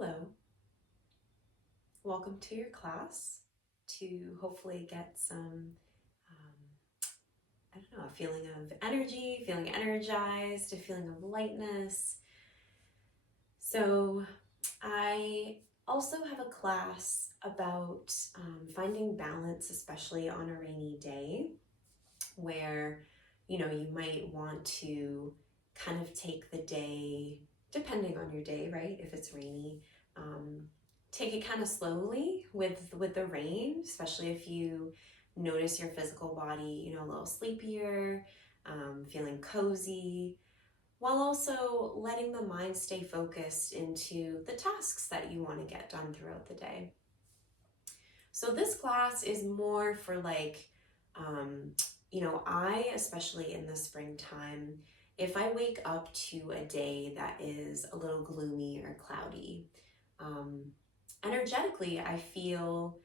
Hello, welcome to your class to hopefully get some, a feeling of energy, feeling energized, a feeling of lightness. So I also have a class about finding balance, especially on a rainy day where, you might want to kind of take the day, depending on your day, right? If it's rainy, take it kind of slowly with the rain, especially if you notice your physical body, a little sleepier, feeling cozy, while also letting the mind stay focused into the tasks that you want to get done throughout the day. So this class is more for um, I, especially in the springtime, if I wake up to a day that is a little gloomy or cloudy, um, energetically, I feel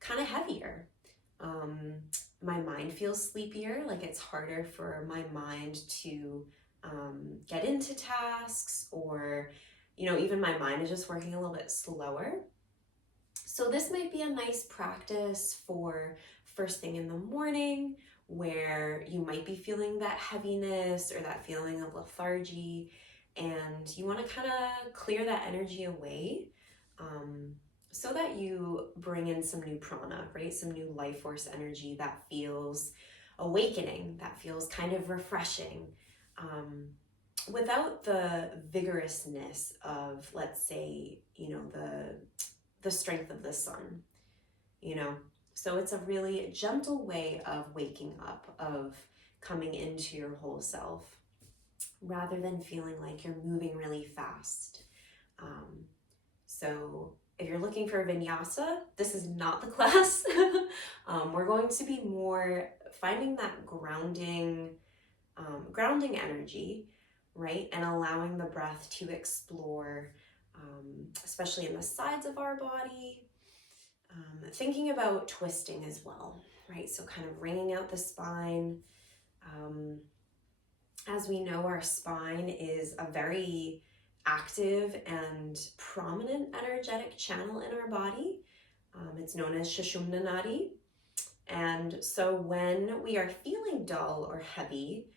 kind of heavier. Um, my mind feels sleepier, like it's harder for my mind to get into tasks, or, even my mind is just working a little bit slower. So this might be a nice practice for first thing in the morning, where you might be feeling that heaviness or that feeling of lethargy, and you want to kind of clear that energy away, so that you bring in some new prana, right? Some new life force energy that feels awakening, that feels kind of refreshing, without the vigorousness of, let's say, the strength of the sun, you know? So it's a really gentle way of waking up, of coming into your whole self, rather than feeling like you're moving really fast. So if you're looking for a vinyasa, this is not the class. We're going to be more finding that grounding energy, right? And allowing the breath to explore, especially in the sides of our body. Thinking about twisting as well, right? So kind of wringing out the spine. As we know, our spine is a very active and prominent energetic channel in our body. It's known as Sushumna Nadi. And so when we are feeling dull or heavy,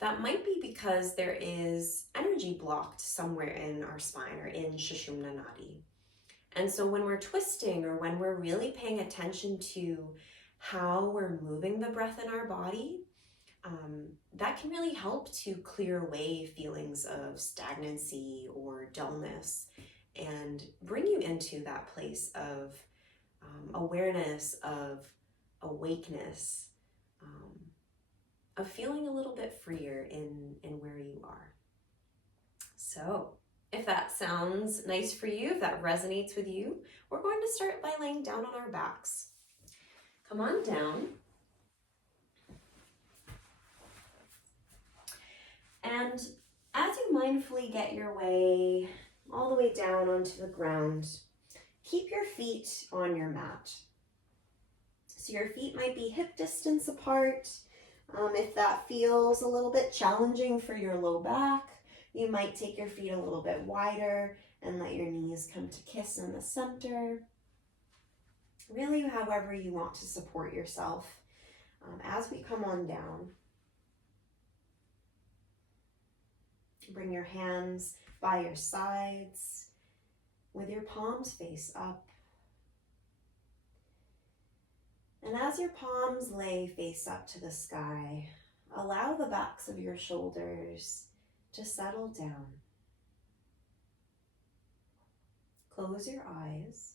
that might be because there is energy blocked somewhere in our spine or in Sushumna Nadi. And so when we're twisting, or when we're really paying attention to how we're moving the breath in our body, that can really help to clear away feelings of stagnancy or dullness and bring you into that place of awareness, of awakeness, of feeling a little bit freer in where you are. So if that sounds nice for you, if that resonates with you, we're going to start by laying down on our backs. Come on down. And as you mindfully get your way all the way down onto the ground, keep your feet on your mat. So your feet might be hip distance apart. If that feels a little bit challenging for your low back, you might take your feet a little bit wider and let your knees come to kiss in the center. Really, however you want to support yourself. As we come on down, bring your hands by your sides with your palms face up. And as your palms lay face up to the sky, allow the backs of your shoulders to settle down. Close your eyes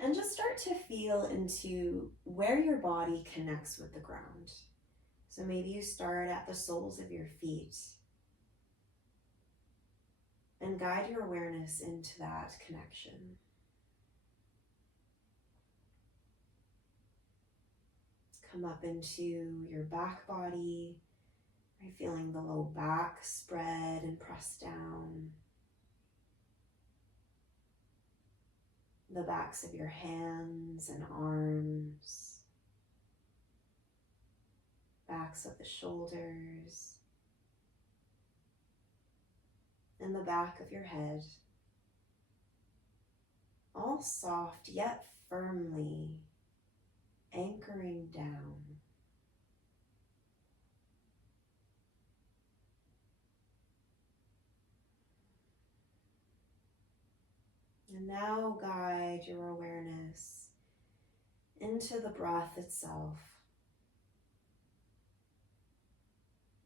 and just start to feel into where your body connects with the ground. So maybe you start at the soles of your feet and guide your awareness into that connection. Come up into your back body, right? Feeling the low back spread and press down. The backs of your hands and arms. Backs of the shoulders. And the back of your head. all soft yet firmly anchoring down. And now guide your awareness into the breath itself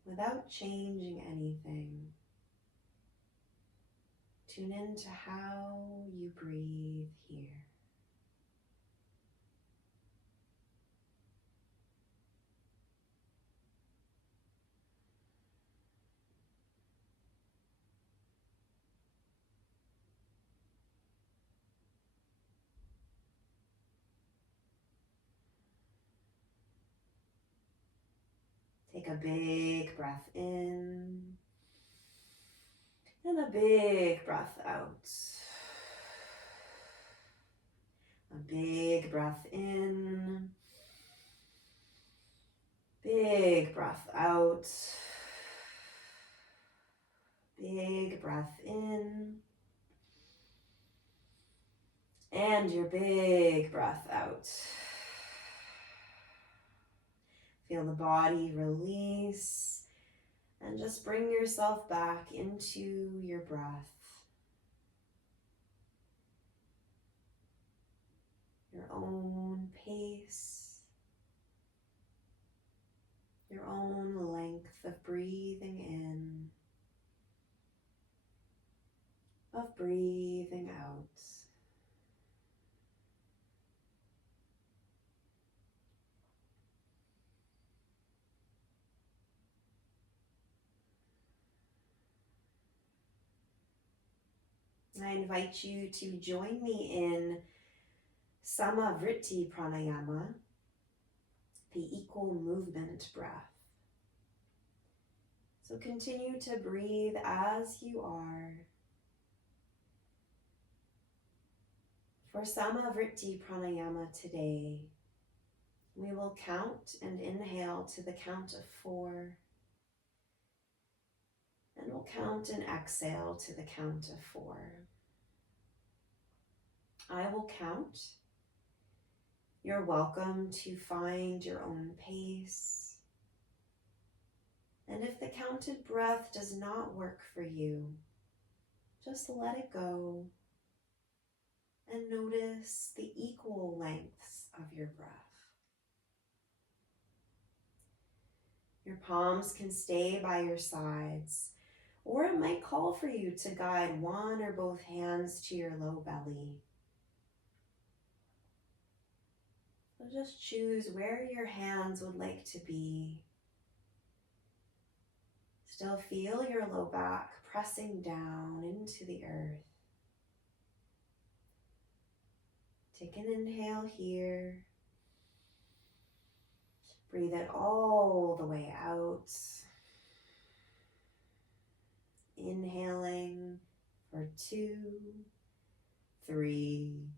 without changing anything. Tune into how you breathe here. Take a big breath in and a big breath out. A big breath in, big breath out. Big breath in, and your big breath out. Feel the body release and just bring yourself back into your breath. Your own pace, your own length of breathing in, of breathing out. I invite you to join me in Samavritti Pranayama, the equal movement breath. So continue to breathe as you are. For Samavritti Pranayama today, we will count and inhale to the count of 4. And we'll count and exhale to the count of 4. I will count. You're welcome to find your own pace. And if the counted breath does not work for you, just let it go and notice the equal lengths of your breath. Your palms can stay by your sides, or it might call for you to guide one or both hands to your low belly. So just choose where your hands would like to be. Still feel your low back pressing down into the earth. Take an inhale here. Breathe it all the way out. Inhaling for 2, 3,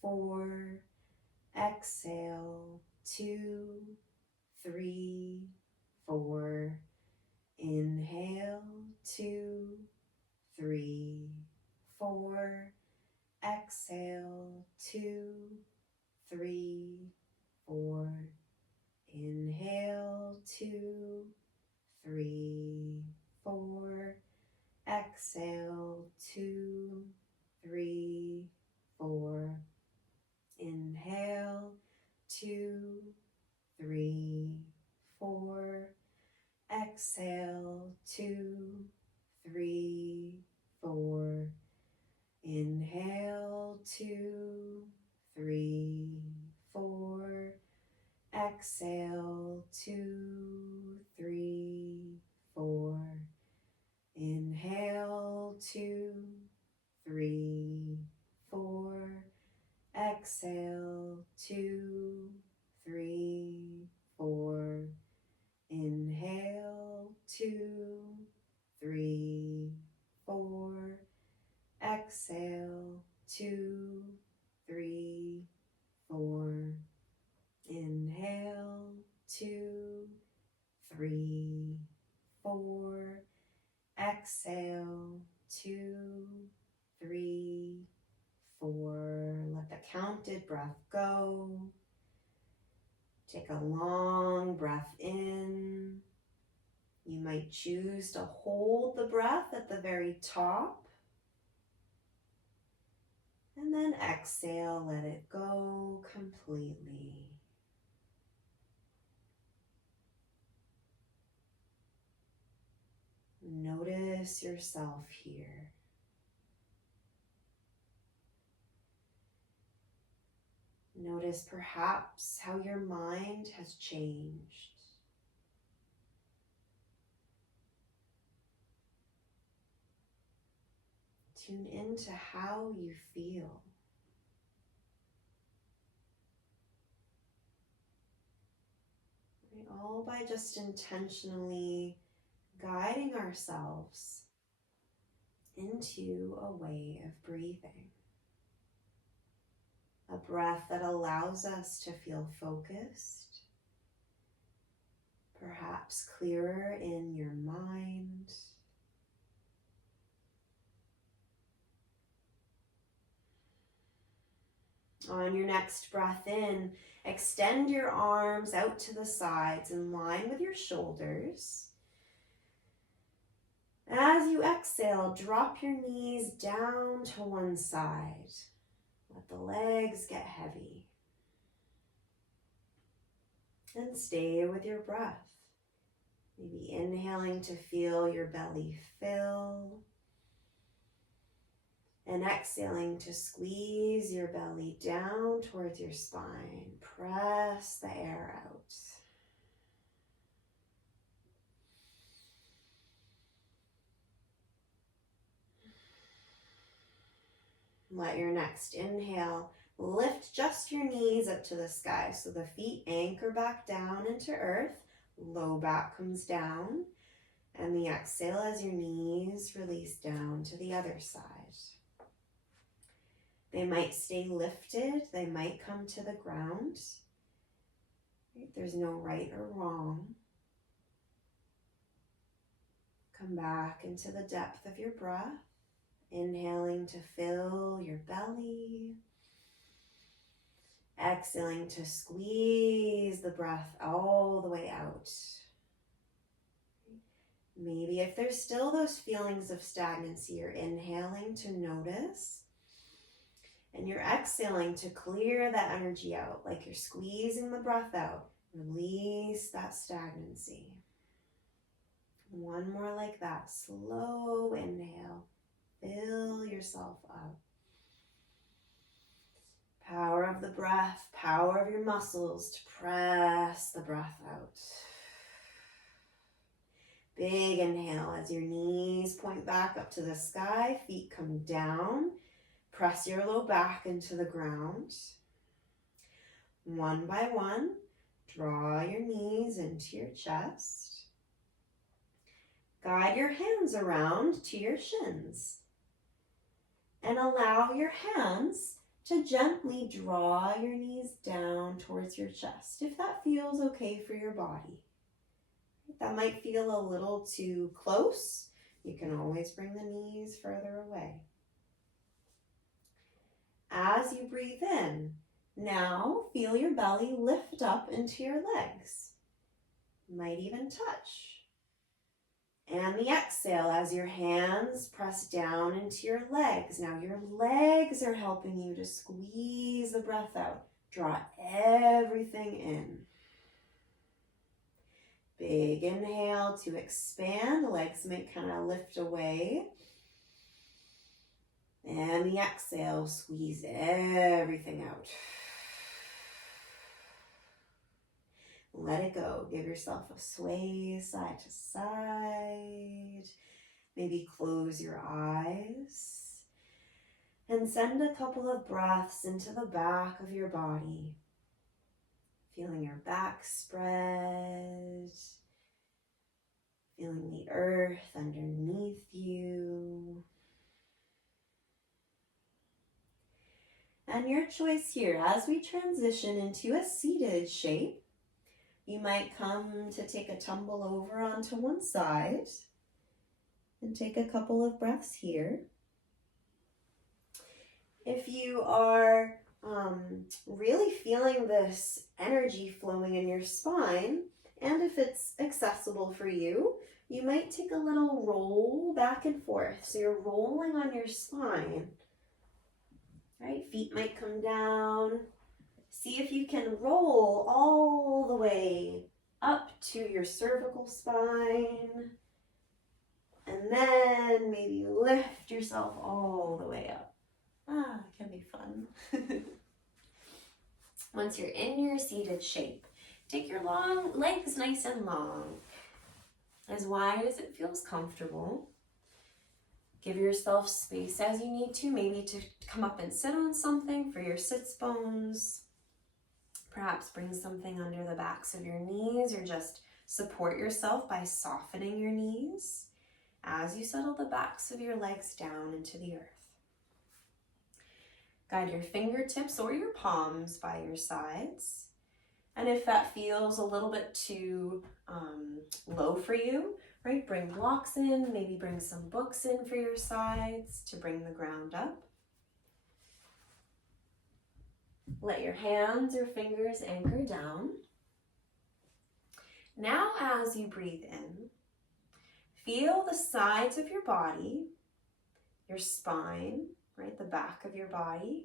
4. Exhale, 2, 3, 4. Inhale, 2, 3, 4. Exhale, 2, 3, 4. Inhale, 2, 3, 4. Exhale, 2, 3, 4. Inhale, 2, 3, 4. Exhale, 2, 3, 4. Inhale, 2, 3, 4. Exhale, 2, 3, 4. Inhale, 2, 3, 4. Exhale, 2, 3, 4. Inhale, 2, 3, 4. Exhale, 2, 3, 4. Inhale, 2, 3, 4. Exhale, 2, 3, 4. Let the counted breath go. Take a long breath in. You might choose to hold the breath at the very top. And then exhale, let it go completely. Notice yourself here. Notice perhaps how your mind has changed. Tune into how you feel. Right? All by just intentionally guiding ourselves into a way of breathing. A breath that allows us to feel focused, perhaps clearer in your mind. On your next breath in, extend your arms out to the sides in line with your shoulders. As you exhale, drop your knees down to one side. Let the legs get heavy. And stay with your breath. Maybe inhaling to feel your belly fill. And exhaling to squeeze your belly down towards your spine. Press the air out. Let your next inhale lift just your knees up to the sky so the feet anchor back down into earth. Low back comes down. And the exhale as your knees release down to the other side. They might stay lifted. They might come to the ground. There's no right or wrong. Come back into the depth of your breath. Inhaling to fill your belly. Exhaling to squeeze the breath all the way out. Maybe if there's still those feelings of stagnancy, you're inhaling to notice. And you're exhaling to clear that energy out, like you're squeezing the breath out. Release that stagnancy. One more like that. Slow inhale. Fill yourself up. Power of the breath, power of your muscles to press the breath out. Big inhale as your knees point back up to the sky, feet come down. Press your low back into the ground. One by one, draw your knees into your chest. Guide your hands around to your shins. And allow your hands to gently draw your knees down towards your chest, if that feels okay for your body. If that might feel a little too close, you can always bring the knees further away. As you breathe in, now feel your belly lift up into your legs. Might even touch. And the exhale as your hands press down into your legs. Now your legs are helping you to squeeze the breath out. Draw everything in. Big inhale to expand. The legs may kind of lift away. And the exhale, squeeze everything out. Let it go. Give yourself a sway side to side. Maybe close your eyes. And send a couple of breaths into the back of your body. Feeling your back spread. Feeling the earth underneath you. And your choice here, as we transition into a seated shape, you might come to take a tumble over onto one side and take a couple of breaths here. If you are really feeling this energy flowing in your spine, and if it's accessible for you, you might take a little roll back and forth. So you're rolling on your spine, right? Feet might come down. See if you can roll all the way up to your cervical spine. And then maybe lift yourself all the way up. Ah, it can be fun. Once you're in your seated shape, take your long legs nice and long, as wide as it feels comfortable. Give yourself space as you need to, maybe to come up and sit on something for your sits bones. Perhaps bring something under the backs of your knees, or just support yourself by softening your knees as you settle the backs of your legs down into the earth. Guide your fingertips or your palms by your sides. And if that feels a little bit too low for you, right, bring blocks in, maybe bring some books in for your sides to bring the ground up. Let your hands or fingers anchor down. Now as you breathe in, feel the sides of your body, your spine, right, the back of your body,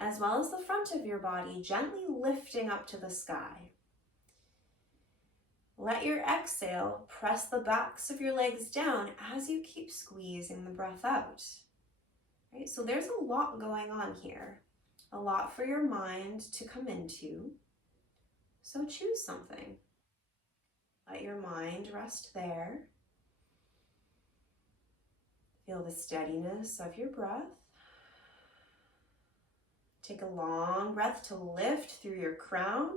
as well as the front of your body gently lifting up to the sky. Let your exhale press the backs of your legs down as you keep squeezing the breath out. Right? So there's a lot going on here, a lot for your mind to come into. So choose something. Let your mind rest there. Feel the steadiness of your breath. Take a long breath to lift through your crown.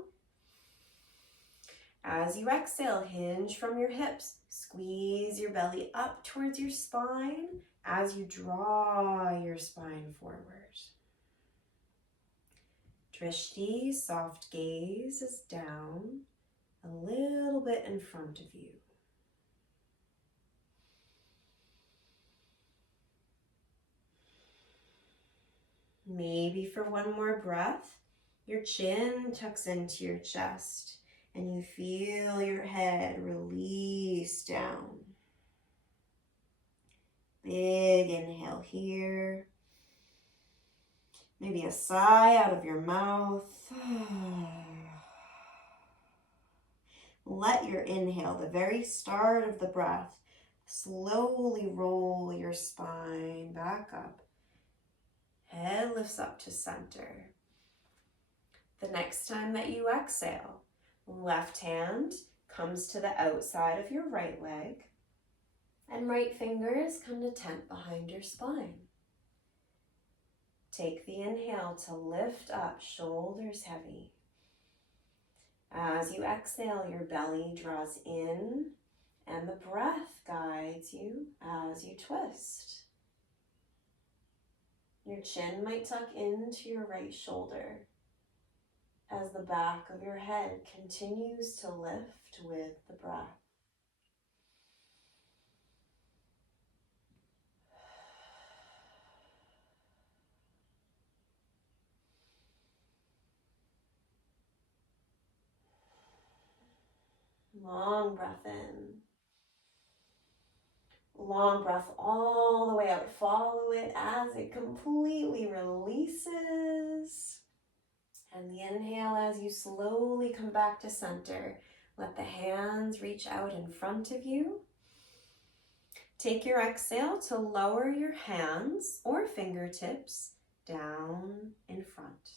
As you exhale, hinge from your hips. Squeeze your belly up towards your spine as you draw your spine forward. Drishti, soft gaze, is down a little bit in front of you. Maybe for one more breath, your chin tucks into your chest and you feel your head release down. Big inhale here. Maybe a sigh out of your mouth. Let your inhale, the very start of the breath, slowly roll your spine back up. Head lifts up to center. The next time that you exhale, left hand comes to the outside of your right leg, and right fingers come to tent behind your spine. Take the inhale to lift up, shoulders heavy. As you exhale, your belly draws in, and the breath guides you as you twist. Your chin might tuck into your right shoulder as the back of your head continues to lift with the breath. Long breath in. Long breath all the way out. Follow it as it completely releases. And the inhale as you slowly come back to center. Let the hands reach out in front of you. Take your exhale to lower your hands or fingertips down in front.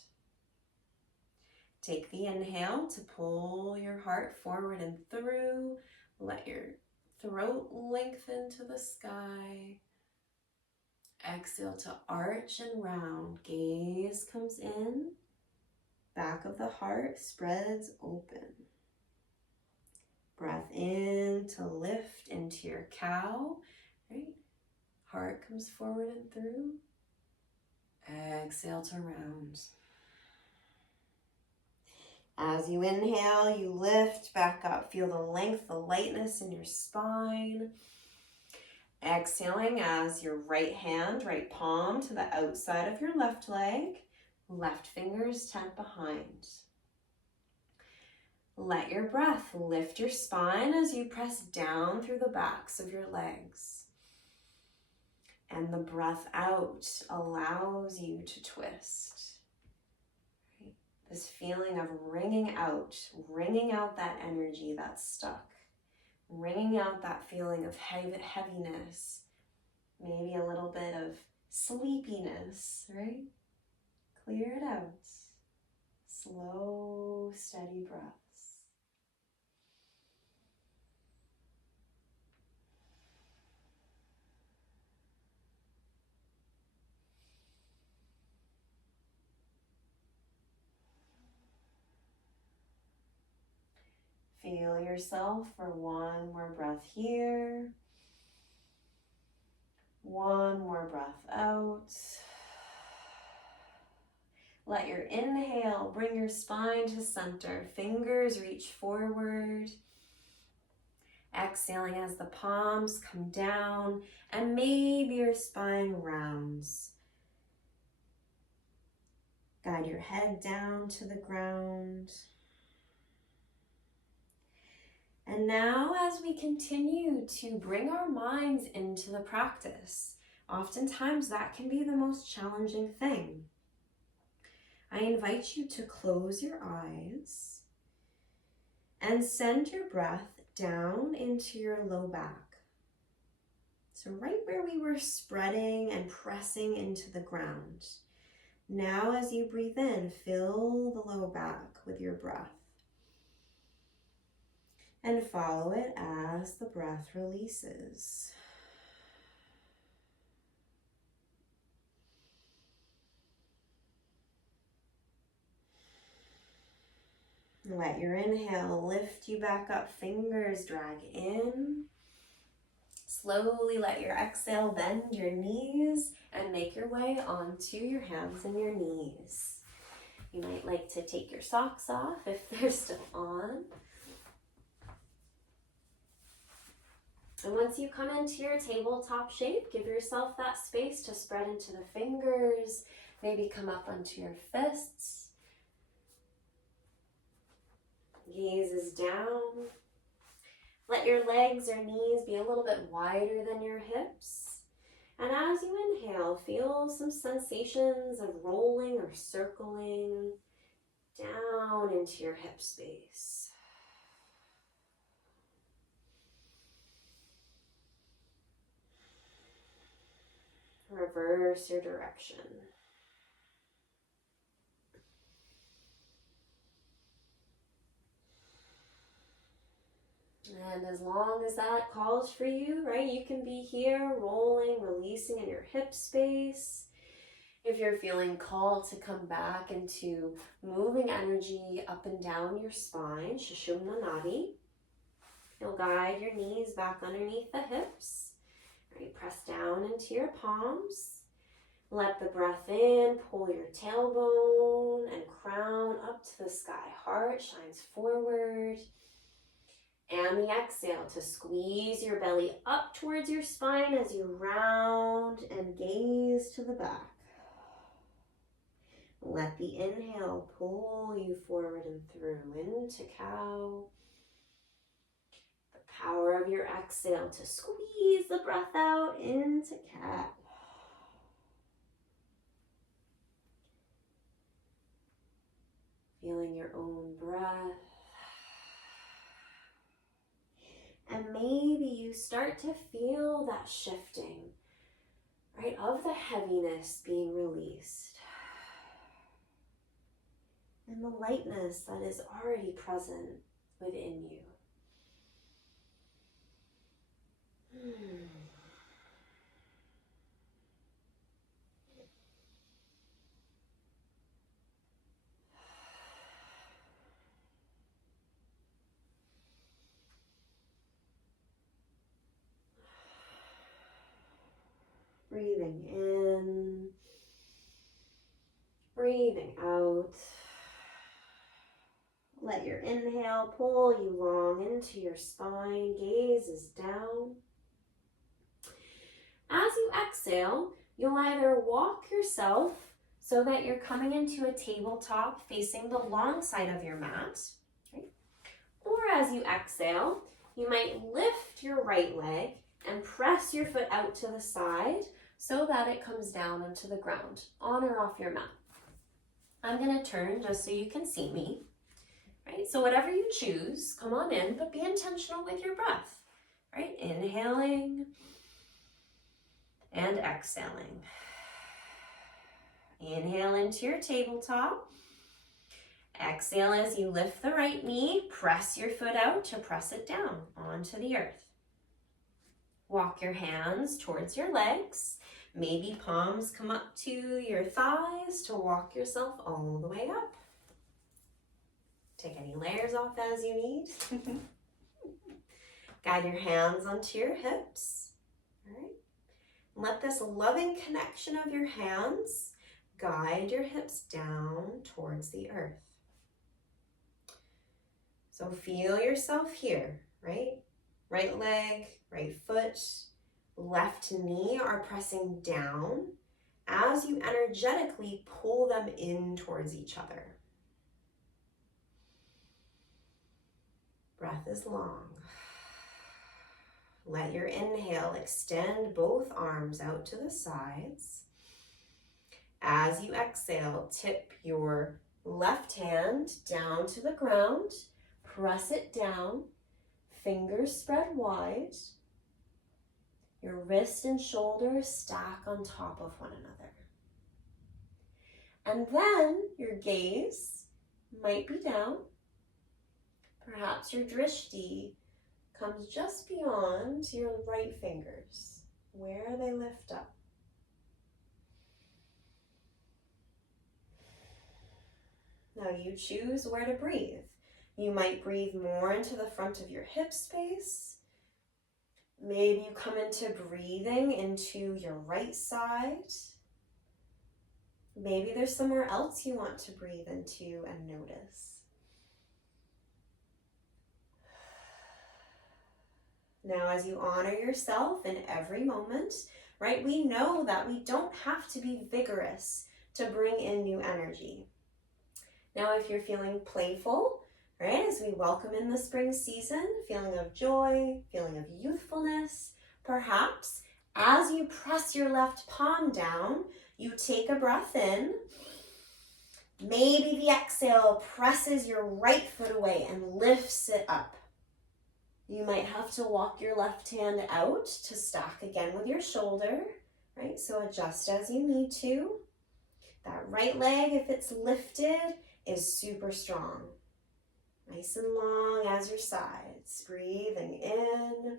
Take the inhale to pull your heart forward and through. Let your throat lengthen to the sky. Exhale to arch and round. Gaze comes in. Back of the heart spreads open. Breath in to lift into your cow. Right? Heart comes forward and through. Exhale to round. As you inhale, you lift back up. Feel the length, the lightness in your spine. Exhaling as your right hand, right palm to the outside of your left leg, left fingers tucked behind. Let your breath lift your spine as you press down through the backs of your legs. And the breath out allows you to twist. Right? This feeling of wringing out that energy that's stuck. Wringing out that feeling of heaviness, maybe a little bit of sleepiness, right? Clear it out. Slow, steady breaths. Feel yourself for one more breath here. One more breath out. Let your inhale bring your spine to center. Fingers reach forward. Exhaling as the palms come down and maybe your spine rounds. Guide your head down to the ground. And now as we continue to bring our minds into the practice, oftentimes that can be the most challenging thing. I invite you to close your eyes and send your breath down into your low back. So right where we were spreading and pressing into the ground. Now as you breathe in, fill the low back with your breath. And follow it as the breath releases. Let your inhale lift you back up, fingers drag in. Slowly let your exhale bend your knees and make your way onto your hands and your knees. You might like to take your socks off if they're still on. And once you come into your tabletop shape, give yourself that space to spread into the fingers, maybe come up onto your fists. Gaze is down. Let your legs or knees be a little bit wider than your hips. And as you inhale, feel some sensations of rolling or circling down into your hip space. Reverse your direction. And as long as that calls for you, right, you can be here rolling, releasing in your hip space. If you're feeling called to come back into moving energy up and down your spine, Sushumna Nadi, you'll guide your knees back underneath the hips. Right, press down into your palms. Let the breath in, pull your tailbone and crown up to the sky. Heart shines forward. And the exhale to squeeze your belly up towards your spine as you round and gaze to the back. Let the inhale pull you forward and through into cow. The power of your exhale to squeeze the breath out into cat. Feeling your own breath. And maybe you start to feel that shifting, right, of the heaviness being released. And the lightness that is already present within you. Breathing in, breathing out. Let your inhale pull you long into your spine. Gaze is down. exhale, you'll either walk yourself so that you're coming into a tabletop facing the long side of your mat, right? Or as you exhale, you might lift your right leg and press your foot out to the side so that it comes down onto the ground, on or off your mat. I'm going to turn just so you can see me, right? So whatever you choose, come on in, but be intentional with your breath, right? Inhaling and exhaling. Inhale into your tabletop. Exhale as you lift the right knee, press your foot out to press it down onto the earth. Walk your hands towards your legs. Maybe palms come up to your thighs to walk yourself all the way up. Take any layers off as you need. Guide your hands onto your hips. All right. Let this loving connection of your hands guide your hips down towards the earth. So feel yourself here, right? Right leg, right foot, left knee are pressing down as you energetically pull them in towards each other. Breath is long. Let your inhale extend both arms out to the sides. As you exhale, tip your left hand down to the ground. Press it down, fingers spread wide. Your wrist and shoulders stack on top of one another. And then your gaze might be down. Perhaps your drishti comes just beyond your right fingers, where they lift up. Now you choose where to breathe. You might breathe more into the front of your hip space. Maybe you come into breathing into your right side. Maybe there's somewhere else you want to breathe into and notice. Now, as you honor yourself in every moment, right, we know that we don't have to be vigorous to bring in new energy. Now, if you're feeling playful, right, as we welcome in the spring season, feeling of joy, feeling of youthfulness, perhaps as you press your left palm down, you take a breath in. Maybe the exhale presses your right foot away and lifts it up. You might have to walk your left hand out to stack again with your shoulder, right? So adjust as you need to. That right leg, if it's lifted, is super strong. Nice and long as your sides. Breathing in.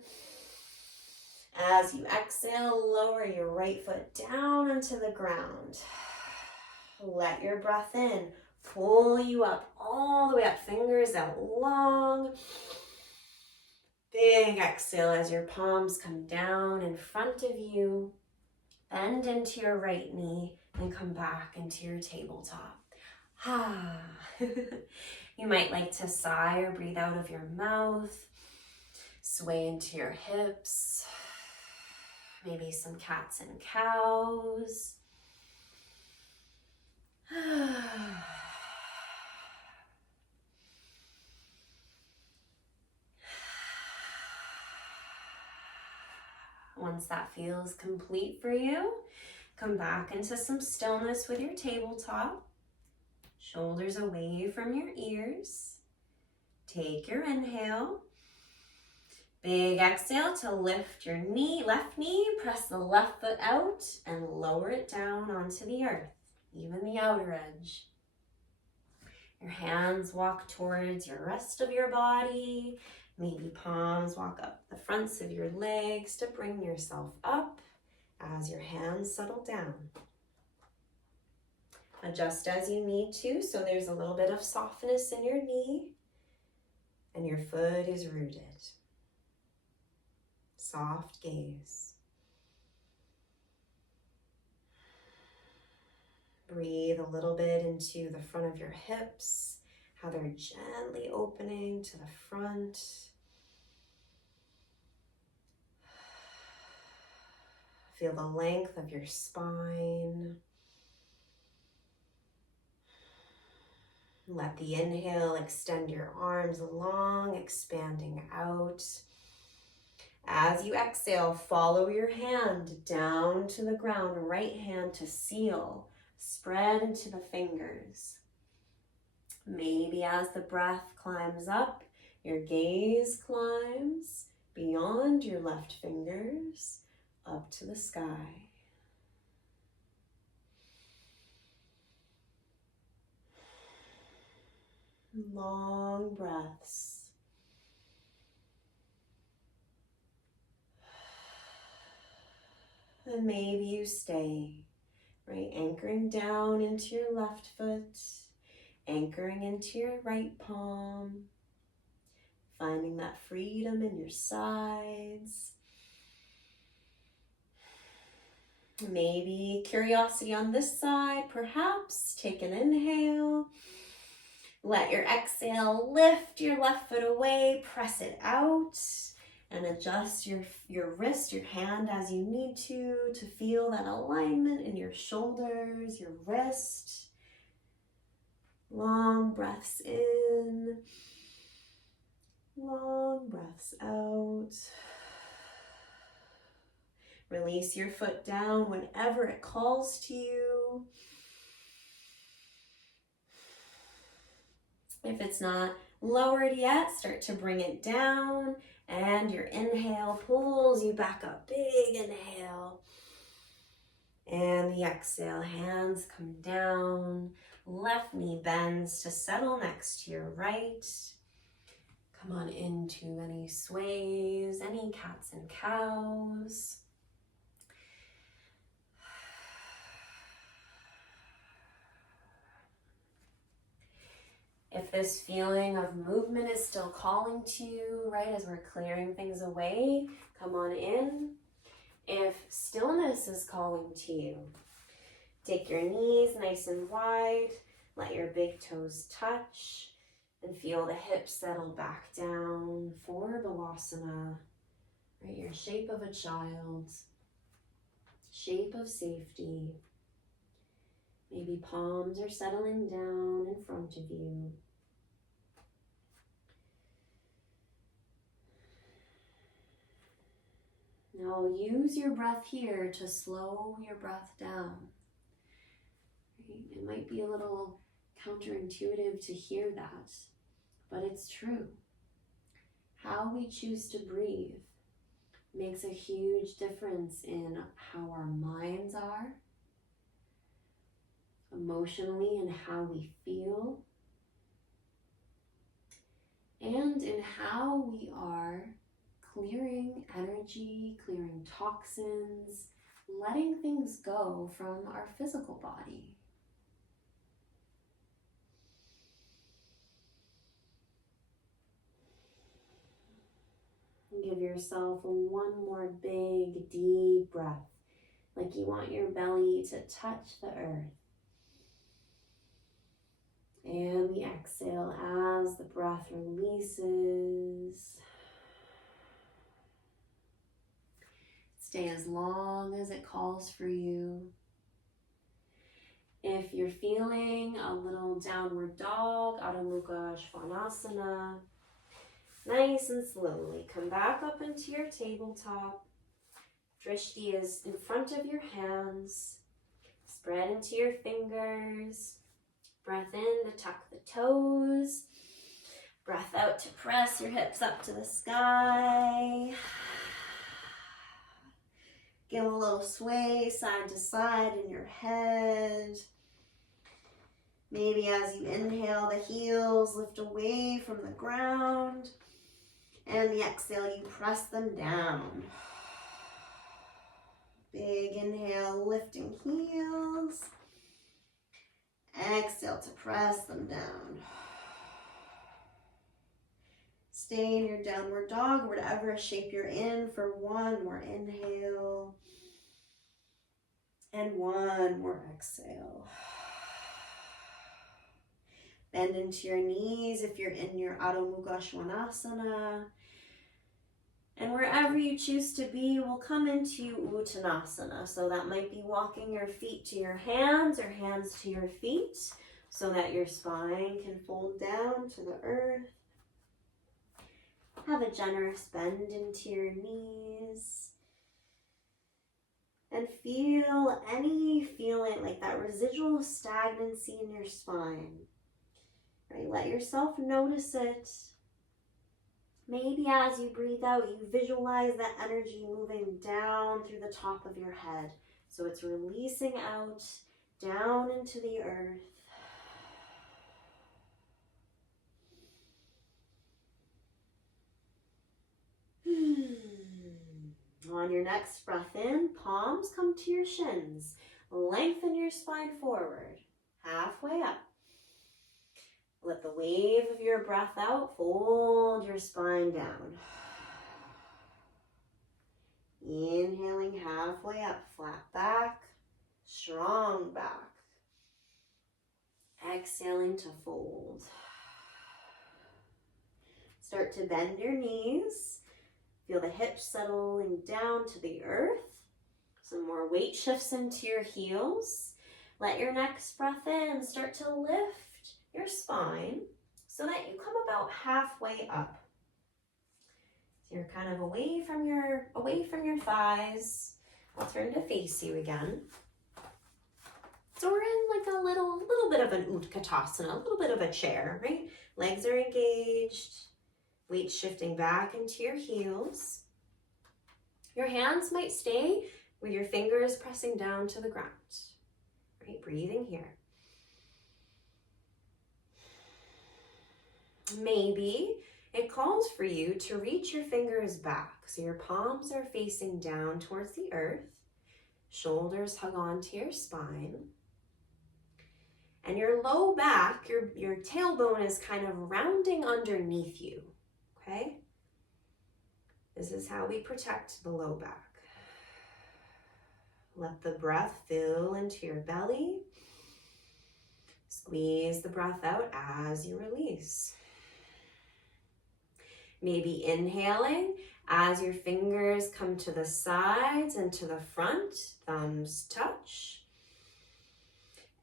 As you exhale, lower your right foot down onto the ground. Let your breath in pull you up, all the way up, fingers out long. Big exhale as your palms come down in front of you. Bend into your right knee and come back into your tabletop. You might like to sigh or breathe out of your mouth. Sway into your hips. Maybe some cats and cows. Once that feels complete for you, come back into some stillness with your tabletop. Shoulders away from your ears. Take your inhale. Big exhale to lift your left knee, press the left foot out and lower it down onto the earth, even the outer edge. Your hands walk towards your rest of your body. Maybe palms walk up the fronts of your legs to bring yourself up as your hands settle down. Adjust as you need to, so there's a little bit of softness in your knee and your foot is rooted. Soft gaze. Breathe a little bit into the front of your hips, how they're gently opening to the front. Feel the length of your spine. Let the inhale extend your arms long, expanding out. As you exhale, follow your hand down to the ground, right hand to seal, spread into the fingers. Maybe as the breath climbs up, your gaze climbs beyond your left fingers up to the sky. Long breaths. And maybe you stay, right? Anchoring down into your left foot, anchoring into your right palm, finding that freedom in your sides. Maybe curiosity on this side, perhaps take an inhale. Let your exhale lift your left foot away, press it out, and adjust your wrist, your hand as you need to feel that alignment in your shoulders, your wrist. Long breaths in, long breaths out. Release your foot down whenever it calls to you. If it's not lowered yet, start to bring it down, and your inhale pulls you back up. Big inhale. And the exhale, hands come down, left knee bends to settle next to your right. Come on into any sways, any cats and cows. If this feeling of movement is still calling to you, right, as we're clearing things away, come on in. If stillness is calling to you, take your knees nice and wide, let your big toes touch, and feel the hips settle back down for Balasana, right, your shape of a child, shape of safety. Maybe palms are settling down in front of you. Now use your breath here to slow your breath down. It might be a little counterintuitive to hear that, but it's true. How we choose to breathe makes a huge difference in how our minds are, emotionally, and how we feel, and in how we are clearing energy, clearing toxins, letting things go from our physical body. Give yourself one more big, deep breath, like you want your belly to touch the earth. And we exhale as the breath releases. Stay as long as it calls for you. If you're feeling a little downward dog, Adho Mukha Svanasana, nice and slowly come back up into your tabletop. Drishti is in front of your hands. Spread into your fingers. Breath in to tuck the toes. Breath out to press your hips up to the sky. Give a little sway side to side in your head. Maybe as you inhale, the heels lift away from the ground. And the exhale, you press them down. Big inhale, lifting heels. Exhale to press them down. Stay in your downward dog, whatever shape you're in, for one more inhale. And one more exhale. Bend into your knees if you're in your Adho Mukha Svanasana. And wherever you choose to be, we'll come into Uttanasana. So that might be walking your feet to your hands or hands to your feet so that your spine can fold down to the earth. Have a generous bend into your knees. And feel any feeling like that residual stagnancy in your spine. Right? Let yourself notice it. Maybe as you breathe out, you visualize that energy moving down through the top of your head. So it's releasing out, down into the earth. On your next breath in, palms come to your shins. Lengthen your spine forward, halfway up. Let the wave of your breath out, fold your spine down. Inhaling halfway up, flat back, strong back. Exhaling to fold. Start to bend your knees. Feel the hips settling down to the earth. Some more weight shifts into your heels. Let your next breath in start to lift your spine so that you come about halfway up. So you're kind of away from your thighs. I'll turn to face you again. So we're in like a little bit of an Utkatasana, a little bit of a chair, right? Legs are engaged, weight shifting back into your heels. Your hands might stay with your fingers pressing down to the ground, right? Breathing here. Maybe it calls for you to reach your fingers back. So your palms are facing down towards the earth. Shoulders hug onto your spine. And your low back, your tailbone is kind of rounding underneath you, okay? This is how we protect the low back. Let the breath fill into your belly. Squeeze the breath out as you release. Maybe inhaling as your fingers come to the sides and to the front, thumbs touch.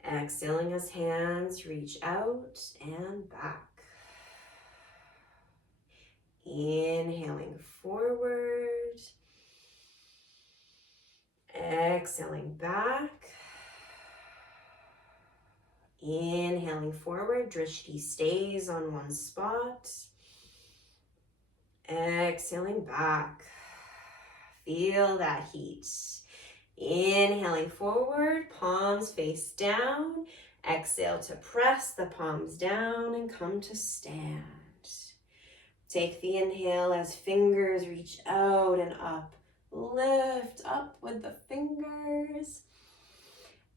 Exhaling as hands reach out and back. Inhaling forward. Exhaling back. Inhaling forward, drishti stays on one spot. Exhaling back. Feel that heat. Inhaling forward, palms face down. Exhale to press the palms down and come to stand. Take the inhale as fingers reach out and up. Lift up with the fingers.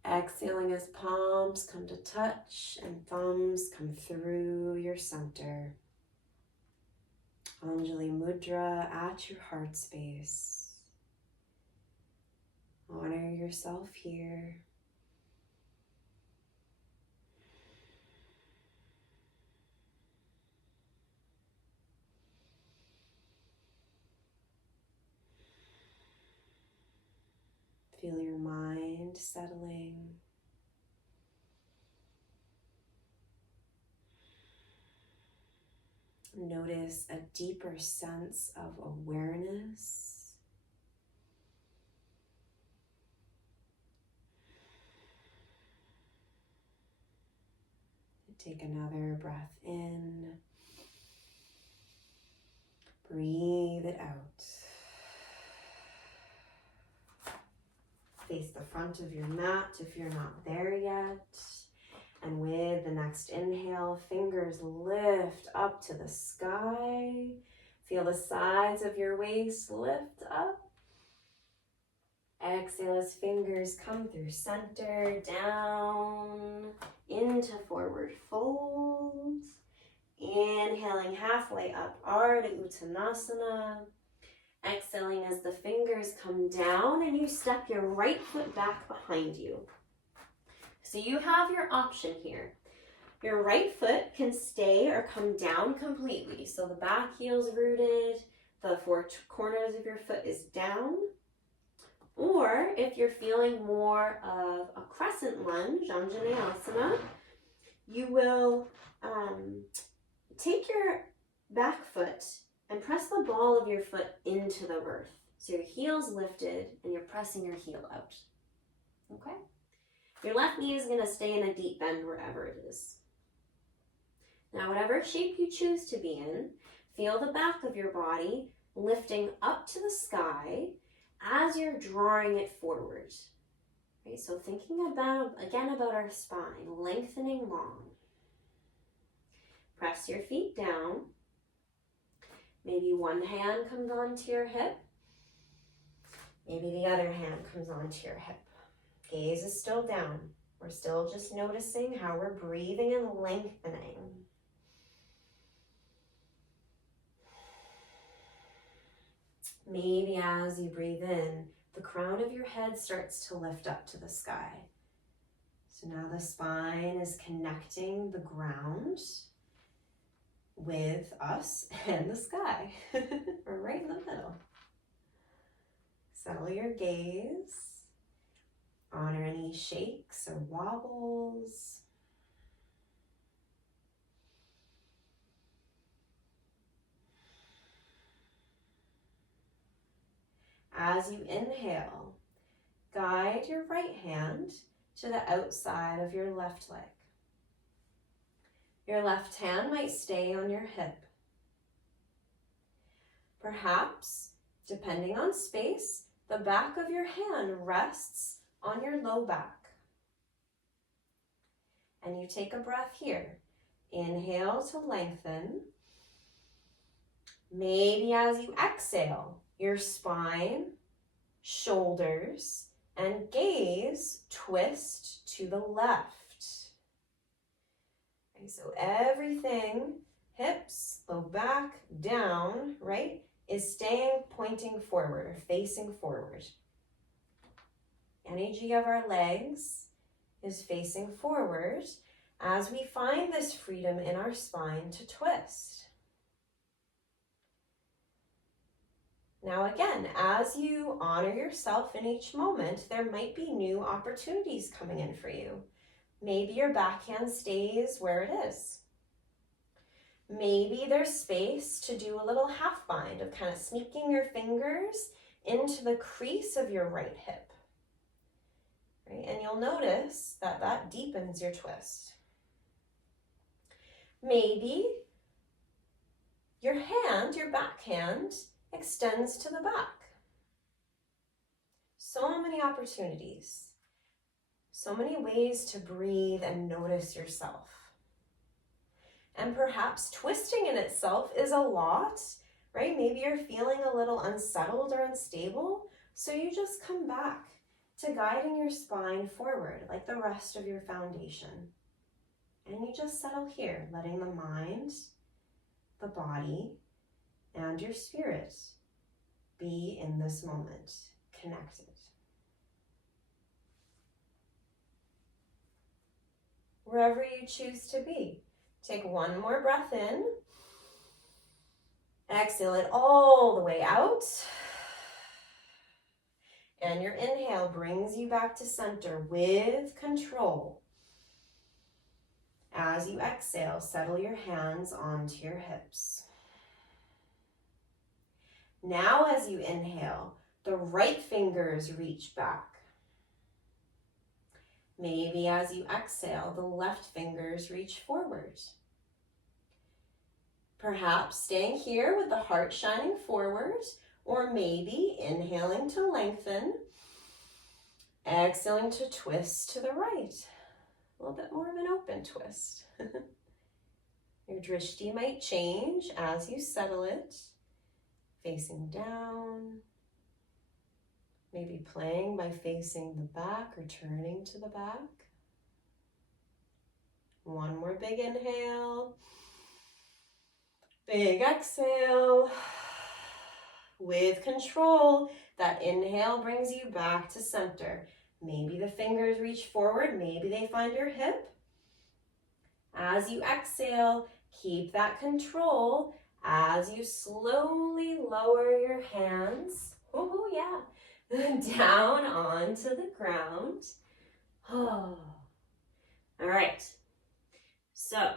Exhaling as palms come to touch and thumbs come through your center. Anjali Mudra at your heart space. Honor yourself here. Feel your mind settling. Notice a deeper sense of awareness. Take another breath in. Breathe it out. Face the front of your mat if you're not there yet. And with the next inhale, fingers lift up to the sky. Feel the sides of your waist lift up. Exhale as fingers come through center, down, into forward fold. Inhaling halfway up, Ardha Uttanasana. Exhaling as the fingers come down and you step your right foot back behind you. So you have your option here. Your right foot can stay or come down completely. So the back heel's rooted, the four corners of your foot is down. Or if you're feeling more of a crescent lunge, Anjaneyasana, you will take your back foot and press the ball of your foot into the earth. So your heel's lifted and you're pressing your heel out. Okay? Your left knee is going to stay in a deep bend wherever it is. Now, whatever shape you choose to be in, feel the back of your body lifting up to the sky as you're drawing it forward. Right? So thinking about our spine, lengthening long. Press your feet down. Maybe one hand comes onto your hip. Maybe the other hand comes onto your hip. Gaze is still down. We're still just noticing how we're breathing and lengthening. Maybe as you breathe in, the crown of your head starts to lift up to the sky. So now the spine is connecting the ground with us and the sky. We're right in the middle. Settle your gaze. Honor any shakes or wobbles. As you inhale, guide your right hand to the outside of your left leg. Your left hand might stay on your hip. Perhaps, depending on space, the back of your hand rests on your low back. And you take a breath here. Inhale to lengthen. Maybe as you exhale, your spine, shoulders, and gaze twist to the left. Okay, so everything, hips, low back, down, right, is staying pointing forward or facing forward. Energy of our legs is facing forward as we find this freedom in our spine to twist. Now again, as you honor yourself in each moment, there might be new opportunities coming in for you. Maybe your backhand stays where it is. Maybe there's space to do a little half bind of kind of sneaking your fingers into the crease of your right hip. Right? And you'll notice that that deepens your twist. Maybe your hand, your backhand, extends to the back. So many opportunities. So many ways to breathe and notice yourself. And perhaps twisting in itself is a lot, right? Maybe you're feeling a little unsettled or unstable, so you just come back to guiding your spine forward like the rest of your foundation. And you just settle here, letting the mind, the body, and your spirit be in this moment, connected. Wherever you choose to be. Take one more breath in. Exhale it all the way out. And your inhale brings you back to center with control. As you exhale, settle your hands onto your hips. Now as you inhale, the right fingers reach back. Maybe as you exhale, the left fingers reach forward. Perhaps staying here with the heart shining forward, or maybe inhaling to lengthen, exhaling to twist to the right. A little bit more of an open twist. Your drishti might change as you settle it, facing down, maybe playing by facing the back or turning to the back. One more big inhale. Big exhale. With control, that inhale brings you back to center. Maybe the fingers reach forward, maybe they find your hip. As you exhale, keep that control As you slowly lower your hands, oh yeah, down onto the ground. Oh. All right. So,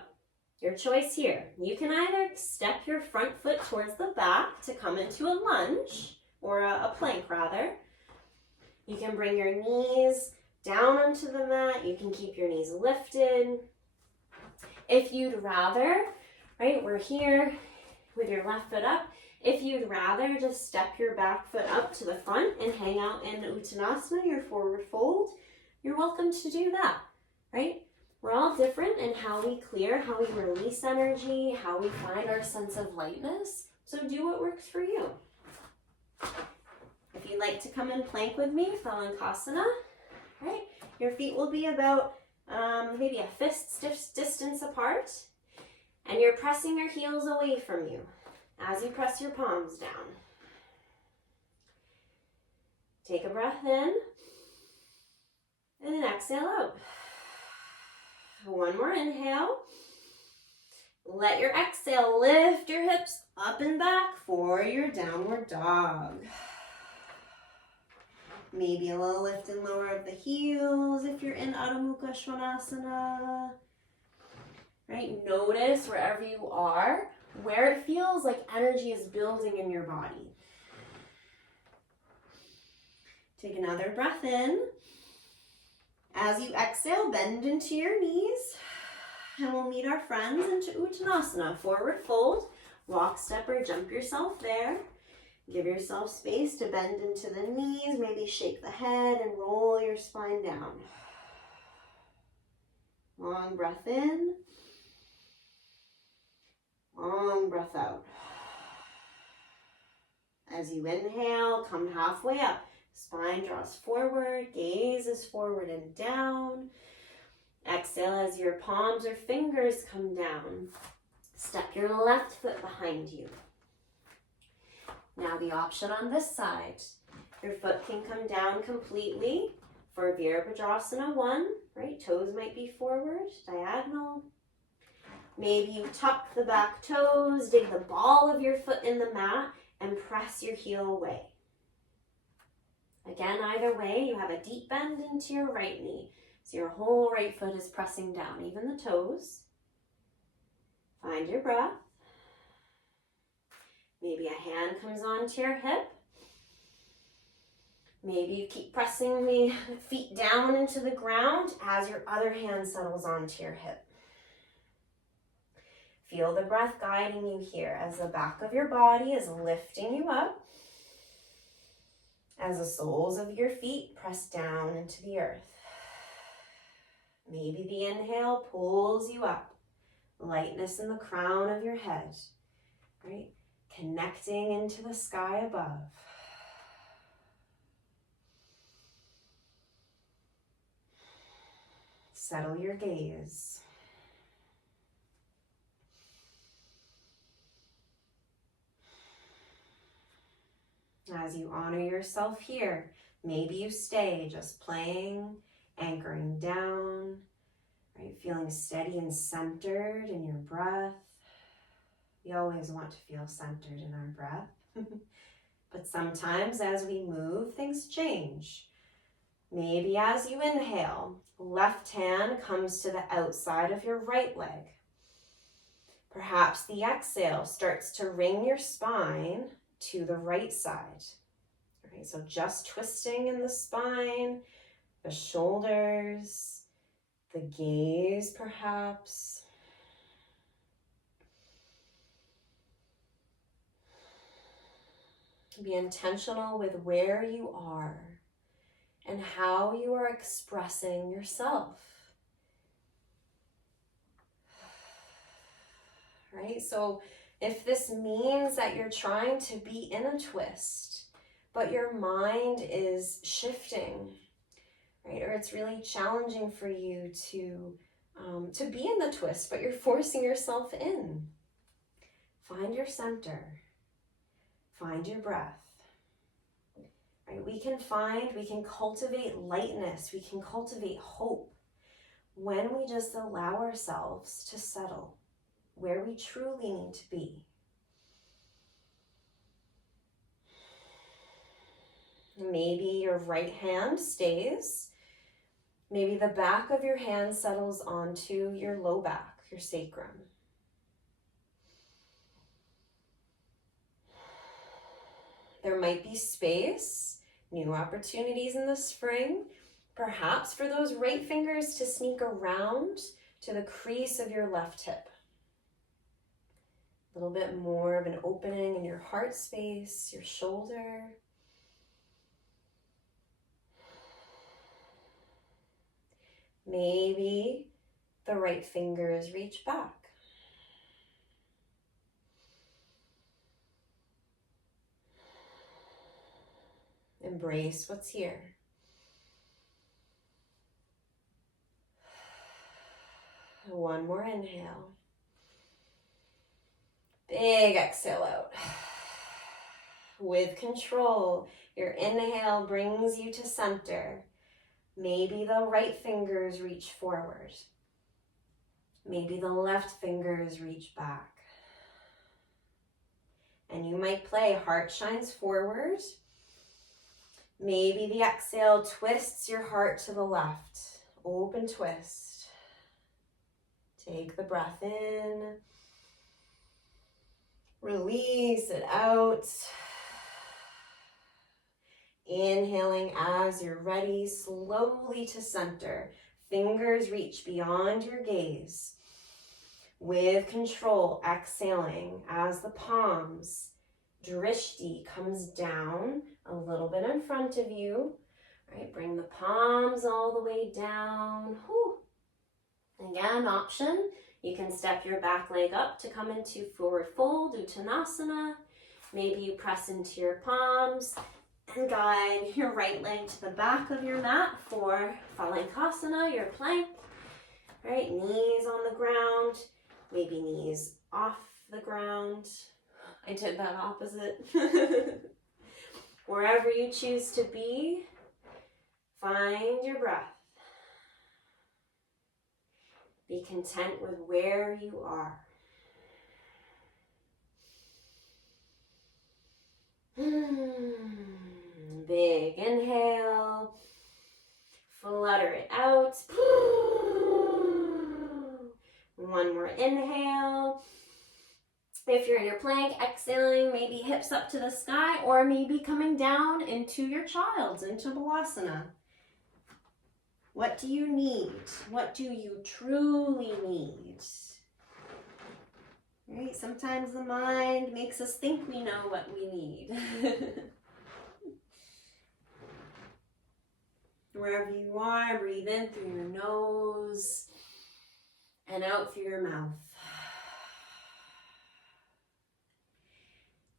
your choice here. You can either step your front foot towards the back to come into a lunge, or a plank rather. You can bring your knees down onto the mat. You can keep your knees lifted. If you'd rather, right, we're here with your left foot up. If you'd rather just step your back foot up to the front and hang out in Uttanasana, your forward fold, you're welcome to do that, right? We're all different in how we clear, how we release energy, how we find our sense of lightness. So do what works for you. If you'd like to come and plank with me, Phalangasana, right? Your feet will be about maybe a fist's distance apart, and you're pressing your heels away from you as you press your palms down. Take a breath in, and then exhale out. One more inhale. Let your exhale lift your hips up and back for your downward dog. Maybe a little lift and lower of the heels if you're in Adho Mukha Svanasana. Right? Notice wherever you are, where it feels like energy is building in your body. Take another breath in. As you exhale, bend into your knees. And we'll meet our friends into Uttanasana. Forward fold, walk, step, or jump yourself there. Give yourself space to bend into the knees, maybe shake the head and roll your spine down. Long breath in. Long breath out. As you inhale, come halfway up. Spine draws forward, gaze is forward and down. Exhale as your palms or fingers come down. Step your left foot behind you. Now the option on this side. Your foot can come down completely for Virabhadrasana 1, right? Toes might be forward, diagonal. Maybe you tuck the back toes, dig the ball of your foot in the mat, and press your heel away. Again, either way, you have a deep bend into your right knee. So your whole right foot is pressing down, even the toes. Find your breath. Maybe a hand comes onto your hip. Maybe you keep pressing the feet down into the ground as your other hand settles onto your hip. Feel the breath guiding you here as the back of your body is lifting you up, as the soles of your feet press down into the earth. Maybe the inhale pulls you up, lightness in the crown of your head, right? Connecting into the sky above. Settle your gaze. As you honor yourself here, maybe you stay just playing, anchoring down, right? Feeling steady and centered in your breath. We always want to feel centered in our breath. But sometimes as we move, things change. Maybe as you inhale, left hand comes to the outside of your right leg. Perhaps the exhale starts to ring your spine to the right side. All right, so just twisting in the spine, the shoulders, the gaze perhaps. Be intentional with where you are and how you are expressing yourself. Right? So if this means that you're trying to be in a twist, but your mind is shifting, right? Or it's really challenging for you to be in the twist, but you're forcing yourself in. Find your center. Find your breath. Right? We can cultivate lightness. We can cultivate hope when we just allow ourselves to settle where we truly need to be. Maybe your right hand stays. Maybe the back of your hand settles onto your low back, your sacrum. There might be space, new opportunities in the spring, perhaps for those right fingers to sneak around to the crease of your left hip. A little bit more of an opening in your heart space, your shoulder. Maybe the right fingers reach back. Embrace what's here. One more inhale. Big exhale out. With control, your inhale brings you to center. Maybe the right fingers reach forward. Maybe the left fingers reach back. And you might play heart shines forward. Maybe the exhale twists your heart to the left. Open twist. Take the breath in. Release it out. Inhaling as you're ready, slowly to center. Fingers reach beyond your gaze. With control, exhaling as the palms, drishti comes down a little bit in front of you. Right, bring the palms all the way down. Whew. Again, option. You can step your back leg up to come into forward fold, Uttanasana. Maybe you press into your palms and guide your right leg to the back of your mat for Phalangasana, your plank. Right, knees on the ground, maybe knees off the ground. I did that opposite. Wherever you choose to be, find your breath. Be content with where you are. Big inhale. Flutter it out. One more inhale. If you're in your plank, exhaling, maybe hips up to the sky, or maybe coming down into your child's, into Balasana. What do you need? What do you truly need? Right? Sometimes the mind makes us think we know what we need. Wherever you are, breathe in through your nose and out through your mouth.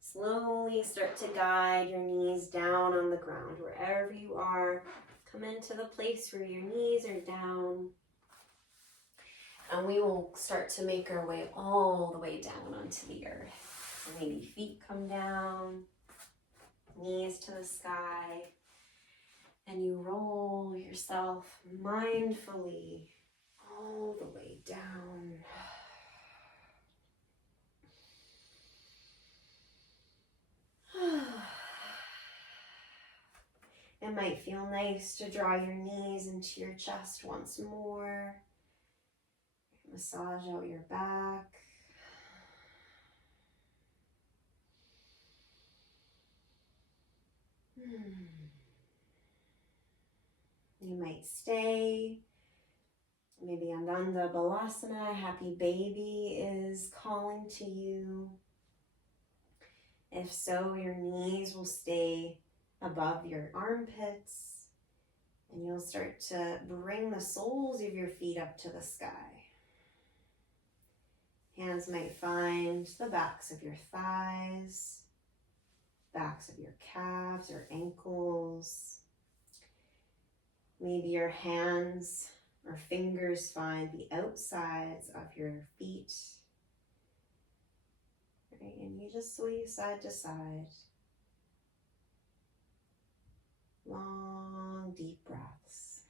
Slowly start to guide your knees down on the ground. Wherever you are, come into the place where your knees are down. And we will start to make our way all the way down onto the earth. Maybe feet come down, knees to the sky. And you roll yourself mindfully all the way down. It might feel nice to draw your knees into your chest once more. Massage out your back. You might stay. Maybe Ananda Balasana, happy baby, is calling to you. If so, your knees will stay above your armpits, and you'll start to bring the soles of your feet up to the sky. Hands might find the backs of your thighs, backs of your calves or ankles. Maybe your hands or fingers find the outsides of your feet. Right, and you just sway side to side. Long, deep breaths.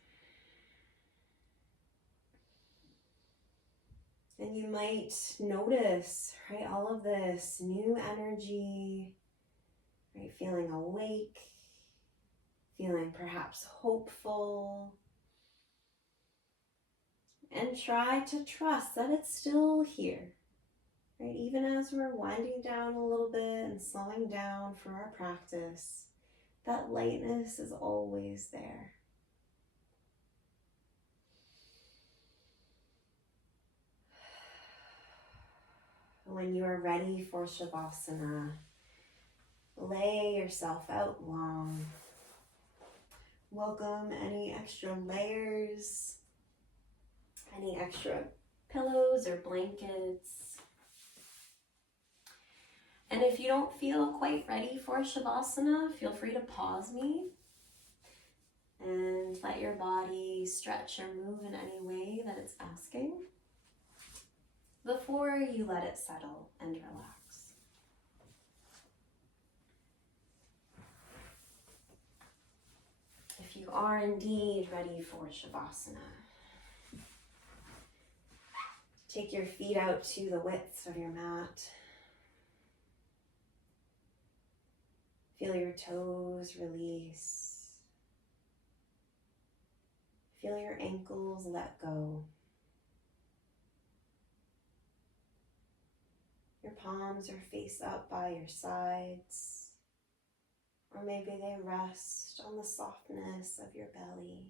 And you might notice, right, all of this new energy, right, feeling awake, feeling perhaps hopeful. And try to trust that it's still here, right? Even as we're winding down a little bit and slowing down for our practice, that lightness is always there. When you are ready for Shavasana, lay yourself out long. Welcome any extra layers, any extra pillows or blankets. And if you don't feel quite ready for Shavasana, feel free to pause me and let your body stretch or move in any way that it's asking before you let it settle and relax. If you are indeed ready for Shavasana, take your feet out to the width of your mat. Feel your toes release. Feel your ankles let go. Your palms are face up by your sides, or maybe they rest on the softness of your belly.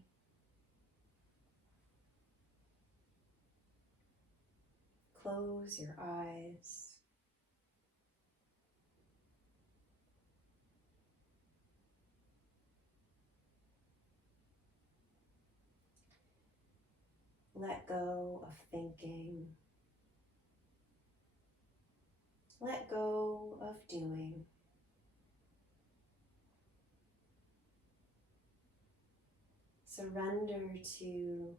Close your eyes. Let go of thinking. Let go of doing. Surrender to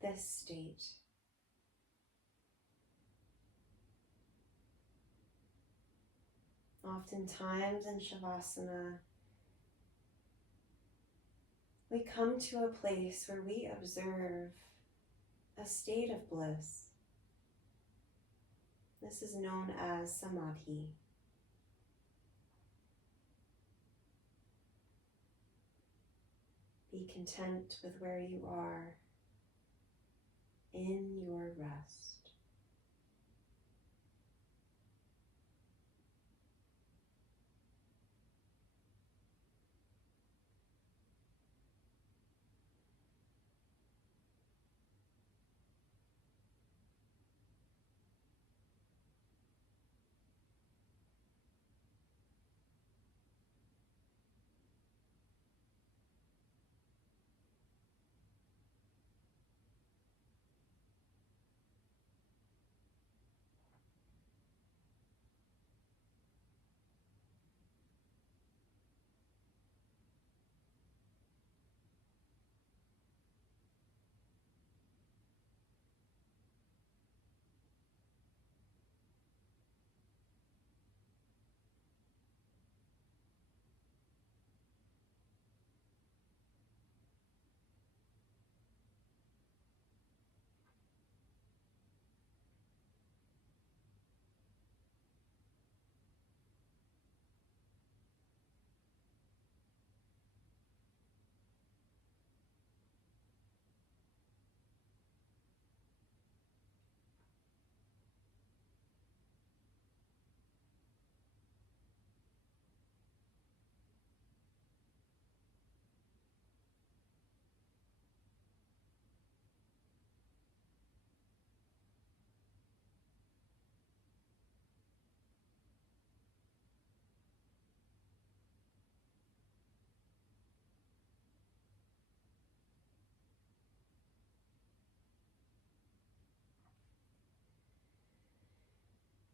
this state. Oftentimes in Shavasana, we come to a place where we observe a state of bliss. This is known as samadhi. Be content with where you are in your rest.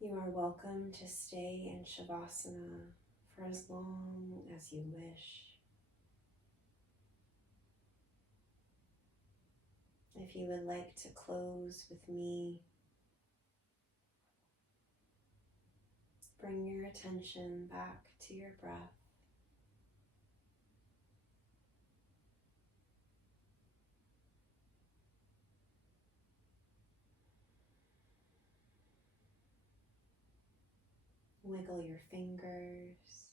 You are welcome to stay in Shavasana for as long as you wish. If you would like to close with me, bring your attention back to your breath. Wiggle your fingers.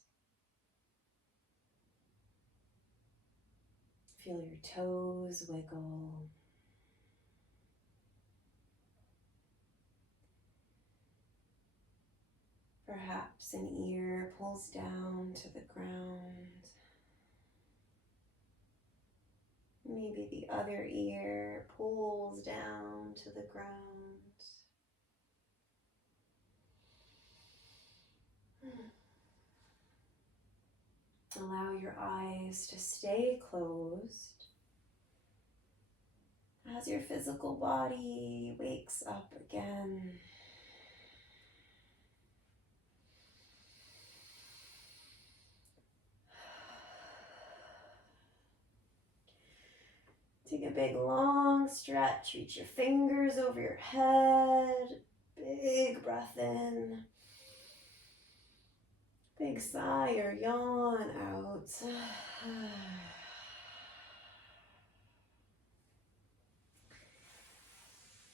Feel your toes wiggle. Perhaps an ear pulls down to the ground. Maybe the other ear pulls down to the ground. Allow your eyes to stay closed as your physical body wakes up again. Take a big long stretch, reach your fingers over your head, big breath in, big sigh or yawn out.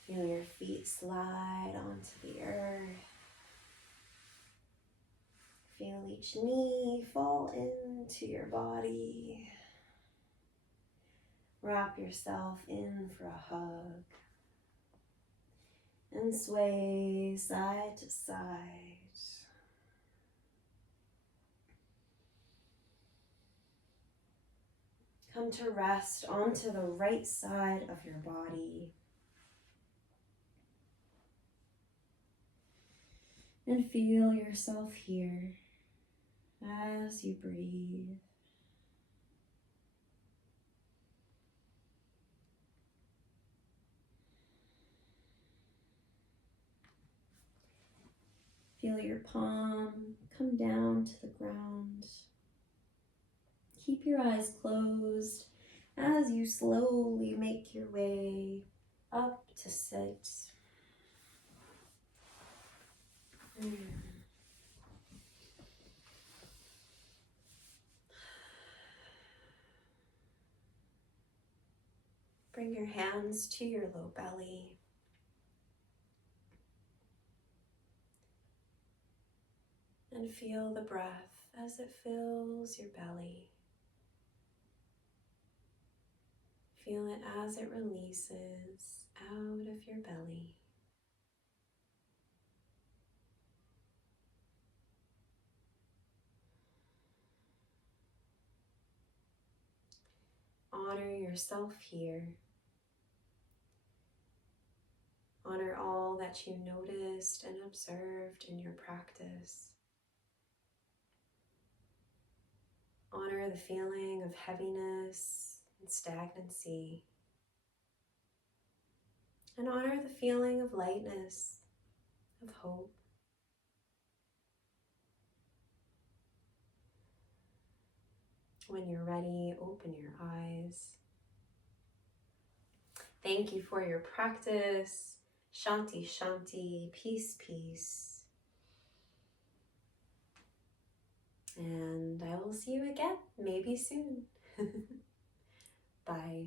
Feel your feet slide onto the earth. Feel each knee fall into your body. Wrap yourself in for a hug and sway side to side. Come to rest onto the right side of your body. And feel yourself here as you breathe. Feel your palm come down to the ground. Keep your eyes closed as you slowly make your way up to sit. Bring your hands to your low belly. And feel the breath as it fills your belly. Feel it as it releases out of your belly. Honor yourself here. Honor all that you noticed and observed in your practice. Honor the feeling of heaviness and stagnancy. And honor the feeling of lightness, of hope. When you're ready, open your eyes. Thank you for your practice. Shanti, Shanti, peace, peace. And I will see you again, maybe soon. Bye.